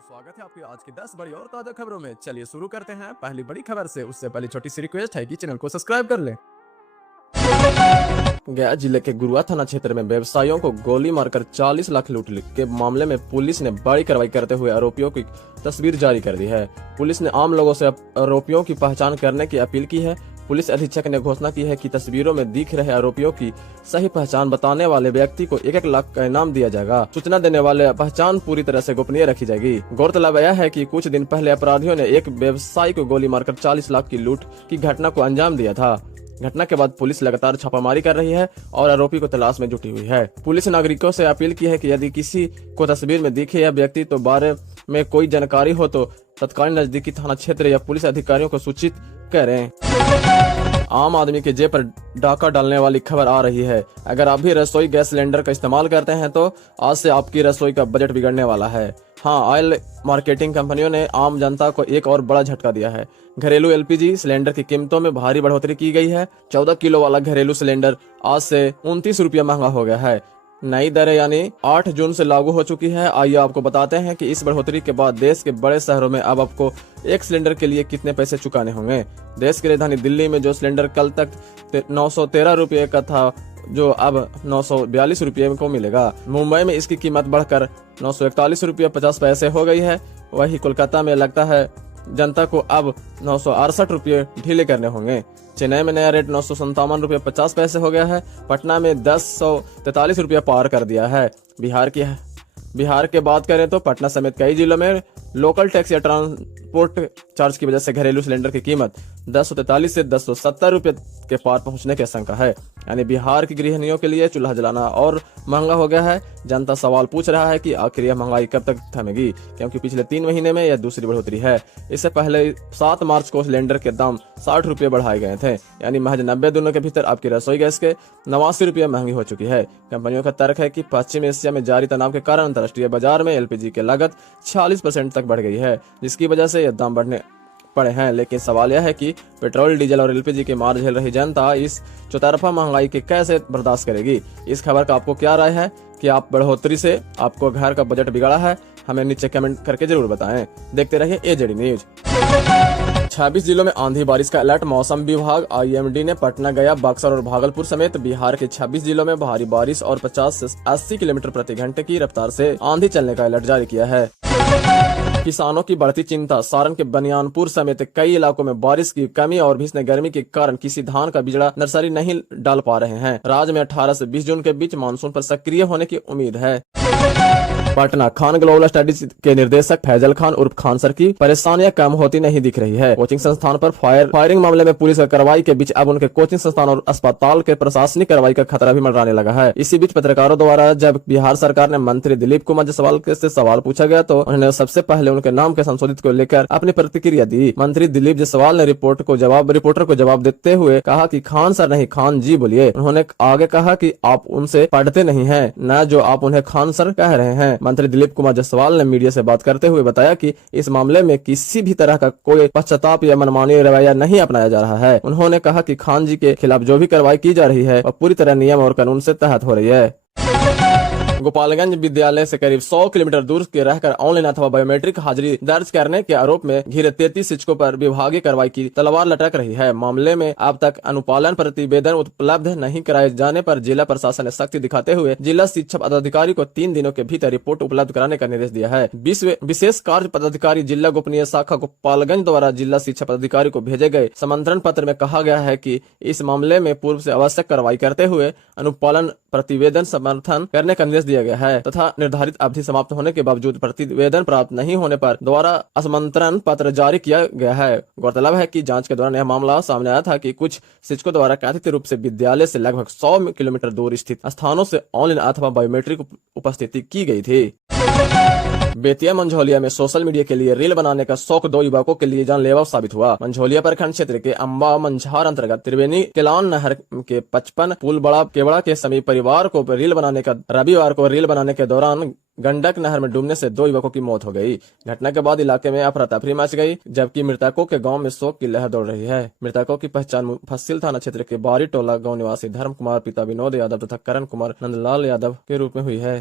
स्वागत है आपकी आज की 10 बड़ी और ताजा खबरों में। चलिए शुरू करते हैं पहली बड़ी खबर से। उससे पहले छोटी सी रिक्वेस्ट है कि चैनल को सब्सक्राइब कर लें। गया जिले के गुरुआ थाना क्षेत्र में व्यवसायियों को गोली मारकर 40 लाख लूट के मामले में पुलिस ने बड़ी कार्रवाई करते हुए आरोपियों की तस्वीर जारी कर दी है। पुलिस ने आम लोगों से आरोपियों की पहचान करने की अपील की है। पुलिस अधीक्षक ने घोषणा की है कि तस्वीरों में दिख रहे आरोपियों की सही पहचान बताने वाले व्यक्ति को 1-1 लाख का इनाम दिया जाएगा। सूचना देने वाले पहचान पूरी तरह से गोपनीय रखी जाएगी। गौरतलब यह है कि कुछ दिन पहले अपराधियों ने एक व्यवसायी को गोली मारकर 40 लाख की लूट की घटना को अंजाम दिया था। घटना के बाद पुलिस लगातार छापामारी कर रही है और आरोपी को तलाश में जुटी हुई है। पुलिस नागरिकों से अपील की है कि यदि किसी को तस्वीर में दिखे यह व्यक्ति तो बारे में कोई जानकारी हो तो तत्काल नजदीकी थाना क्षेत्र या पुलिस अधिकारियों को सूचित करें। आम आदमी के जेब पर डाका डालने वाली खबर आ रही है। अगर आप भी रसोई गैस सिलेंडर का इस्तेमाल करते हैं तो आज से आपकी रसोई का बजट बिगड़ने वाला है। हाँ, ऑयल मार्केटिंग कंपनियों ने आम जनता को एक और बड़ा झटका दिया है। घरेलू एलपीजी सिलेंडर की कीमतों में भारी बढ़ोतरी की गई है। 14 किलो वाला घरेलू सिलेंडर आज से 29 रुपया महंगा हो गया है। नई दरें यानी 8 जून से लागू हो चुकी है। आइए आपको बताते हैं कि इस बढ़ोतरी के बाद देश के बड़े शहरों में अब आपको एक सिलेंडर के लिए कितने पैसे चुकाने होंगे। देश की राजधानी दिल्ली में जो सिलेंडर कल तक 913 रुपये का था, जो अब 942 रुपये को मिलेगा। मुंबई में इसकी कीमत बढ़कर 941 रुपये 50 पैसे हो गई है। वही कोलकाता में लगता है जनता को अब 968 रुपये ढीले करने होंगे। चेन्नई में नया रेट 957 रुपये 50 पैसे हो गया है। पटना में 1043 रुपये पार कर दिया है। बिहार के बात करें तो पटना समेत कई जिलों में लोकल टैक्स या ट्रांसपोर्ट चार्ज की वजह से घरेलू सिलेंडर की कीमत 1043 से 1070 रुपये के पार पहुंचने की आशंका है। यानी बिहार की गृहिणियों के लिए चूल्हा जलाना और महंगा हो गया है। जनता सवाल पूछ रहा है कि आखिर यह महंगाई कब तक थमेगी, क्योंकि पिछले 3 महीने में यह दूसरी बढ़ोतरी है। इससे पहले 7 मार्च को सिलेंडर के दाम 60 रुपये बढ़ाए गए थे। यानी महज 90 दिनों के भीतर आपकी रसोई गैस के 89 रुपये महंगी हो चुकी है। कंपनियों का तर्क है कि पश्चिम एशिया में जारी तनाव के कारण अंतर्राष्ट्रीय बाजार में एलपीजी की लागत 46% तक बढ़ गई है, जिसकी वजह से यह दाम बढ़ने पड़े हैं। लेकिन सवाल यह है कि पेट्रोल, डीजल और एलपीजी की मार झेल रही जनता इस चौतरफा महंगाई के कैसे बर्दाश्त करेगी। इस खबर का आपको क्या राय है कि आप बढ़ोतरी से आपको घर का बजट बिगड़ा है? हमें नीचे कमेंट करके जरूर बताएं। देखते रहिए एजेडी न्यूज। 26 जिलों में आंधी बारिश का अलर्ट। मौसम विभाग आईएमडी ने पटना, गया, बक्सर और भागलपुर समेत बिहार के 26 जिलों में भारी बारिश और 50 से 80 किलोमीटर प्रति घंटे की रफ्तार से आंधी चलने का अलर्ट जारी किया है। किसानों की बढ़ती चिंता। सारण के बनियानपुर समेत कई इलाकों में बारिश की कमी और भीषण गर्मी के कारण किसी धान का बिजड़ा नर्सरी नहीं डाल पा रहे हैं। राज्य में 18 से 20 जून के बीच मानसून पर सक्रिय होने की उम्मीद है। पटना, खान ग्लोबल स्टडीज के निर्देशक फैजल खान उर्फ खान सर की परेशानियां कम होती नहीं दिख रही है। कोचिंग संस्थान पर फायरिंग मामले में पुलिस कार्रवाई के बीच अब उनके कोचिंग संस्थान और अस्पताल के प्रशासनिक कार्रवाई का खतरा भी मंडराने लगा है। इसी बीच पत्रकारों द्वारा जब बिहार सरकार ने मंत्री दिलीप कुमार जायसवाल से सवाल पूछा गया तो उन्होंने सबसे पहले उनके नाम के संशोधित को लेकर अपनी प्रतिक्रिया दी। मंत्री दिलीप जायसवाल ने रिपोर्टर को जवाब देते हुए कहा कि खान सर नहीं, खान जी बोलिए। उन्होंने आगे कहा कि आप उनसे पढ़ते नहीं है, न जो आप उन्हें खान सर कह रहे हैं। मंत्री दिलीप कुमार जायसवाल ने मीडिया से बात करते हुए बताया कि इस मामले में किसी भी तरह का कोई पश्चाताप या मनमानी रवैया नहीं अपनाया जा रहा है। उन्होंने कहा कि खान जी के खिलाफ जो भी कार्रवाई की जा रही है वह पूरी तरह नियम और कानून से तहत हो रही है। गोपालगंज विद्यालय से करीब 100 किलोमीटर दूर के रहकर ऑनलाइन अथवा बायोमेट्रिक हाजिरी दर्ज करने के आरोप में घिरे 33 शिक्षकों पर विभागीय कार्रवाई की तलवार लटक रही है। मामले में अब तक अनुपालन प्रतिवेदन उपलब्ध नहीं कराए जाने पर जिला प्रशासन ने सख्ती दिखाते हुए जिला शिक्षा पदाधिकारी को 3 दिनों के भीतर रिपोर्ट उपलब्ध कराने का निर्देश दिया है। विशेष कार्य पदाधिकारी जिला गोपनीय शाखा गोपालगंज द्वारा जिला शिक्षा पदाधिकारी को भेजे गए समंत्रण पत्र में कहा गया है कि इस मामले में पूर्व से आवश्यक कार्रवाई करते हुए अनुपालन प्रतिवेदन समर्थन करने का निर्देश दिया गया है तथा निर्धारित अवधि समाप्त होने के बावजूद प्रतिवेदन प्राप्त नहीं होने पर दोबारा असमंत्रण पत्र जारी किया गया है। गौरतलब है कि जांच के दौरान यह मामला सामने आया था कि कुछ शिक्षकों द्वारा कथित रूप से विद्यालय से लगभग 100 किलोमीटर दूर स्थित स्थानों से ऑनलाइन अथवा बायोमेट्रिक उपस्थिति की गई थी। बेतिया मंझौलिया में सोशल मीडिया के लिए रील बनाने का शौक 2 युवकों के लिए जानलेवा साबित हुआ। मंझौलिया प्रखंड क्षेत्र के अम्बा मंझार अंतर्गत त्रिवेणी केलान नहर के 55 पुल बड़ा केवड़ा के समीप परिवार को रविवार को रील बनाने के दौरान गंडक नहर में डूबने से 2 युवकों की मौत हो गई। घटना के बाद इलाके में अफरा तफरी मच गई, जबकि मृतकों के गांव में शोक की लहर दौड़ रही है। मृतकों की पहचान मुफस्सिल थाना क्षेत्र के बारी टोला गांव निवासी धर्म कुमार पिता विनोद यादव तथा करण कुमार नंदलाल यादव के रूप में हुई है।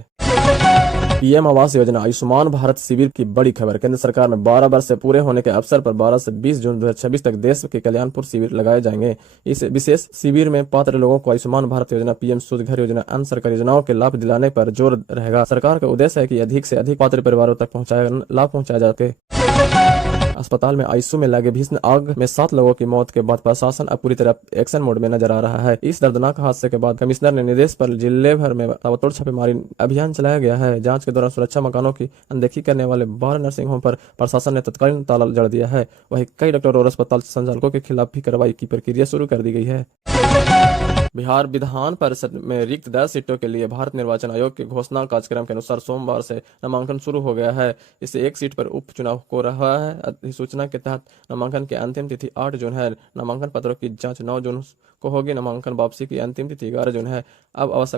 पीएम आवास योजना आयुष्मान भारत शिविर की बड़ी खबर। केंद्र सरकार में 12 वर्ष से पूरे होने के अवसर पर 12 से 20 जून 2026 तक देश के कल्याणपुर शिविर लगाए जाएंगे। इस विशेष शिविर में पात्र लोगों को आयुष्मान भारत योजना, पीएम सूर्य घर योजना, अन्य सरकारी योजनाओं के लाभ दिलाने पर जोर रहेगा। सरकार का उद्देश्य है कि अधिक से अधिक पात्र परिवारों तक लाभ पहुंचाया जाए। अस्पताल में आईसीयू में लगे भीषण आग में 7 लोगों की मौत के बाद प्रशासन अब पूरी तरह एक्शन मोड में नजर आ रहा है। इस दर्दनाक हादसे के बाद कमिश्नर ने निर्देश पर जिले भर में ताबड़तोड़ छापेमारी अभियान चलाया गया है। जांच के दौरान सुरक्षा मकानों की अनदेखी करने वाले 12 नर्सिंग होम पर प्रशासन ने तत्कालीन ताला जड़ दिया है। वहीं कई डॉक्टरों और अस्पताल संचालकों के खिलाफ भी कार्रवाई की प्रक्रिया शुरू कर दी गई है। बिहार विधान परिषद में रिक्त 10 सीटों के लिए भारत निर्वाचन आयोग के घोषणा कार्यक्रम के अनुसार सोमवार से नामांकन शुरू हो गया है। इससे एक सीट पर उपचुनाव हो रहा है। अधिसूचना के तहत नामांकन की अंतिम तिथि 8 जून है। नामांकन पत्रों की जांच 9 जून को होगी। नामांकन वापसी की अंतिम तिथि 11 जून है। अब आवश्यक